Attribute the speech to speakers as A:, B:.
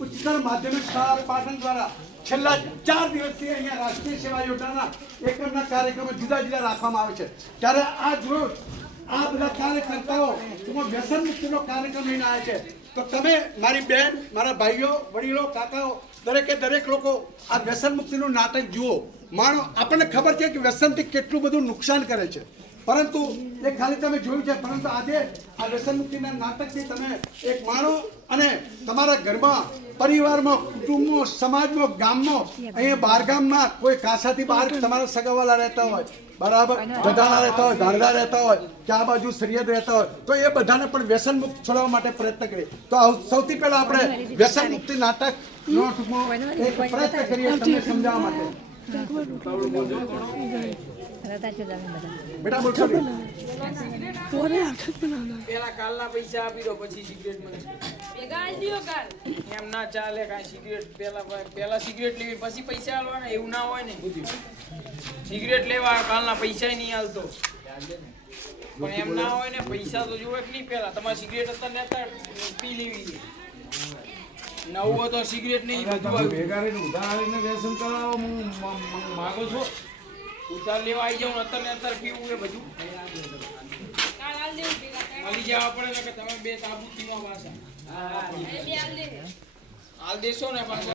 A: ઉચ્ચતર માધ્યમિક શાળા પાટણ દ્વારા છેલ્લા ચાર દિવસથી અહીંયા રાષ્ટ્રીય સેવા યોજનાના એકમના કાર્યક્રમો જુદા જુદા રાખવામાં આવે છે. ત્યારે આજ રોજ આ બધા કાર્યકર્તાઓ એમાં વ્યસન મુક્તિનો કાર્યક્રમ લઈને આવ્યા છે, તો તમે, મારી બેન, મારા ભાઈઓ, વડીલો, કાકાઓ, દરેકે દરેક લોકો આ વ્યસન મુક્તિનું નાટક જુઓ. માણો, આપણને ખબર છે કે વ્યસનથી કેટલું બધું નુકસાન કરે છે. પરંતુ એ ખાલી તમે જોયું છે, પરંતુ આજે આ વ્યસન મુક્તિના નાટકથી તમે એક માણો અને તમારા ઘરમાં પરિવારમાં કુટુંબમાં સમાજમાં ગામમાં અહીંયા બહારગામમાં કોઈ કાસાથી બહાર તમારા સગાવાલા રહેતા હોય બરાબર? ગધાણા રહેતા હોય ધાણદા રહેતા હોય કે આ બાજુ સરિયદ રહેતા હોય તો એ બધાને પણ વ્યસન મુક્ત છોડવા માટે પ્રયત્ન કરીએ. તો સૌથી પહેલા આપણે વ્યસન મુક્તિ નાટક પ્રયત્ન કરીએ તમને સમજાવવા માટે.
B: પેલા સિગરેટ મને એમ ના લેવી પછી પૈસા આલવાના એવું ના હોય ને સિગરેટ લેવા, કાલના પૈસા નહીં આલતો પણ એમ ના હોય ને, પૈસા તો જોવે નહીં પેલા તમારે સિગરેટ હતા હતા પી લેવી નવું તો સિગરેટ નહીં બધું.
C: ભેગા રહીને ઉધાર આવીને વ્યસન કરાવો માગો છો.
B: ઉધાર લેવા આવી જાઉં અત્યારે અત્યારે પીવું એ બધું. મળી જવા પડે ને કે તમે બે સાબુ પીવા પાછા હાલ દેશો ને પાછા.